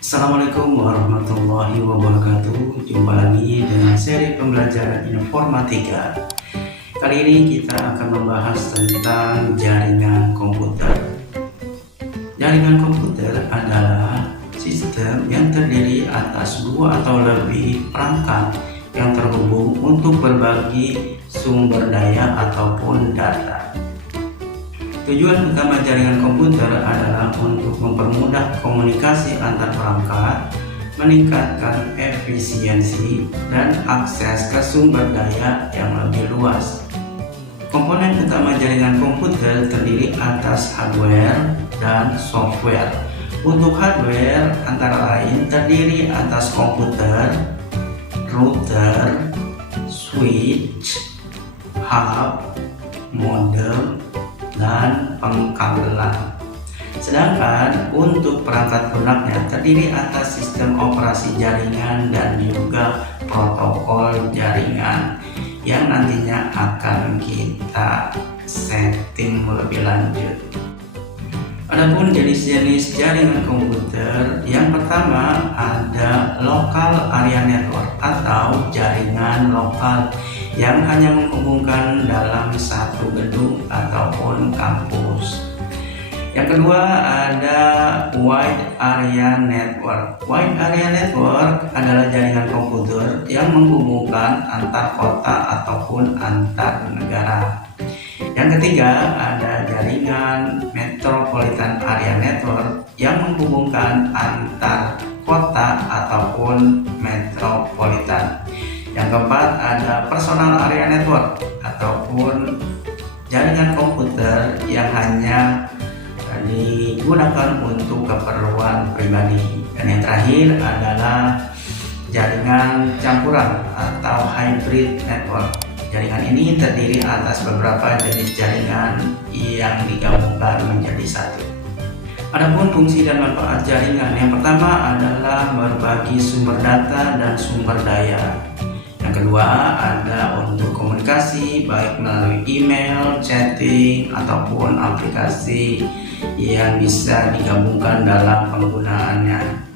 Assalamualaikum warahmatullahi wabarakatuh. Jumpa lagi dengan seri pembelajaran informatika. Kali ini kita akan membahas tentang jaringan komputer. Jaringan komputer adalah sistem yang terdiri atas dua atau lebih perangkat yang terhubung untuk berbagi sumber daya ataupun data. Tujuan utama jaringan komputer adalah untuk mempermudah komunikasi antar perangkat, meningkatkan efisiensi, dan akses ke sumber daya yang lebih luas. Komponen utama jaringan komputer terdiri atas hardware dan software. Untuk hardware antara lain terdiri atas komputer, router, switch, hub, modem, dan pengkabelan. Sedangkan untuk perangkat lunaknya terdiri atas sistem operasi jaringan dan juga protokol jaringan yang nantinya akan kita setting lebih lanjut. Adapun jenis-jenis jaringan komputer, yang pertama ada local area network atau jaringan lokal yang hanya menghubungkan dalam satu gedung ataupun kampus. Yang kedua ada wide area network. Wide area network adalah jaringan komputer yang menghubungkan antar kota ataupun antar negara. Yang ketiga ada jaringan metropolitan area network yang menghubungkan antar kota ataupun metropolitan. Yang keempat ada personal area network ataupun jaringan komputer yang hanya digunakan untuk keperluan pribadi. Dan yang terakhir adalah jaringan campuran atau hybrid network. Jaringan ini terdiri atas beberapa jenis jaringan yang digabungkan menjadi satu. Adapun fungsi dan manfaat jaringan, yang pertama adalah berbagi sumber data dan sumber daya. Yang kedua ada untuk komunikasi baik melalui email, chatting, ataupun aplikasi yang bisa digabungkan dalam penggunaannya.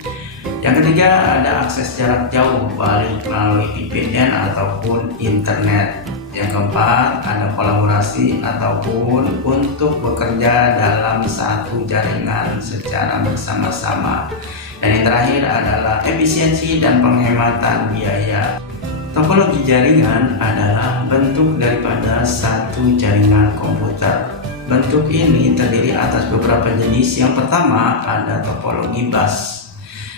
Yang ketiga ada akses jarak jauh baik melalui VPN ataupun internet. Yang keempat ada kolaborasi ataupun untuk bekerja dalam satu jaringan secara bersama-sama. Dan yang terakhir adalah efisiensi dan penghematan biaya. Topologi jaringan adalah bentuk daripada satu jaringan komputer. Bentuk ini terdiri atas beberapa jenis. Yang pertama ada topologi bus.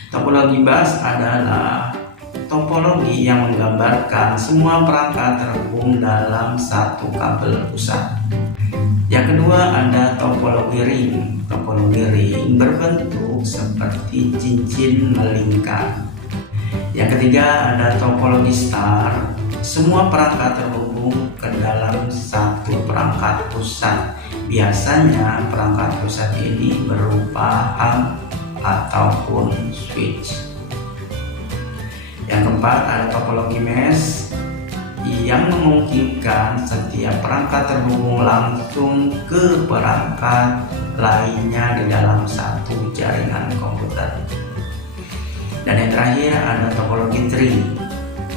Topologi bus adalah topologi yang menggambarkan semua perangkat terhubung dalam satu kabel pusat. Yang kedua ada topologi ring. Topologi ring berbentuk seperti cincin melingkar. Yang ketiga ada topologi star. Semua perangkat terhubung ke dalam satu perangkat pusat. Biasanya perangkat pusat ini berupa hub ataupun switch. Yang keempat ada topologi mesh yang memungkinkan setiap perangkat terhubung langsung ke perangkat lainnya di dalam satu jaringan komputer. Dan yang terakhir ada topologi tree,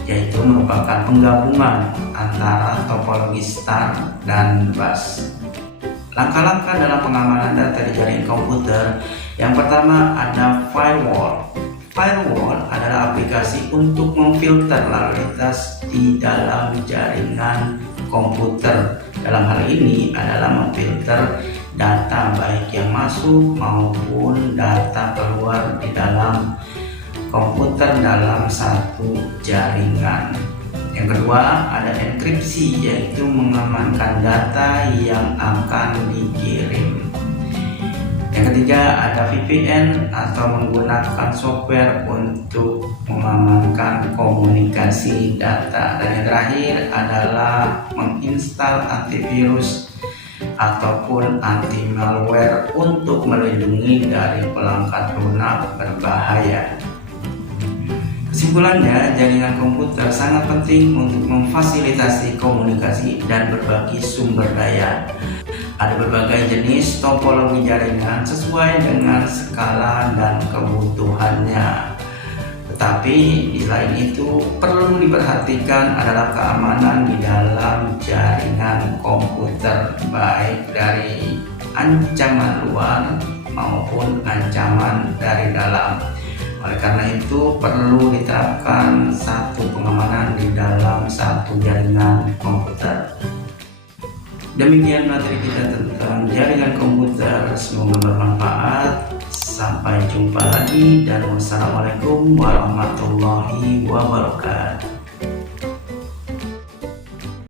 yaitu merupakan penggabungan antara topologi star dan bus. Langkah-langkah dalam pengamanan data di jaringan komputer, yang pertama ada firewall. Firewall adalah aplikasi untuk memfilter lalu lintas di dalam jaringan komputer. Dalam hal ini adalah memfilter data baik yang masuk maupun data keluar di dalam komputer dalam satu jaringan. Yang kedua ada enkripsi, yaitu mengamankan data yang akan dikirim. Yang ketiga ada VPN atau menggunakan software untuk mengamankan komunikasi data. Dan yang terakhir adalah menginstal antivirus ataupun anti malware untuk melindungi dari perangkat lunak berbahaya. Kesimpulannya, jaringan komputer sangat penting untuk memfasilitasi komunikasi dan berbagi sumber daya. Ada berbagai jenis topologi jaringan sesuai dengan skala dan kebutuhannya. Tetapi di lain itu perlu diperhatikan adalah keamanan di dalam jaringan komputer, baik dari ancaman luar maupun ancaman dari dalam. Oleh karena itu perlu diterapkan satu pengamanan di dalam satu jaringan komputer. Demikian materi kita tentang jaringan komputer, semoga bermanfaat. Sampai jumpa lagi dan wassalamualaikum warahmatullahi wabarakatuh.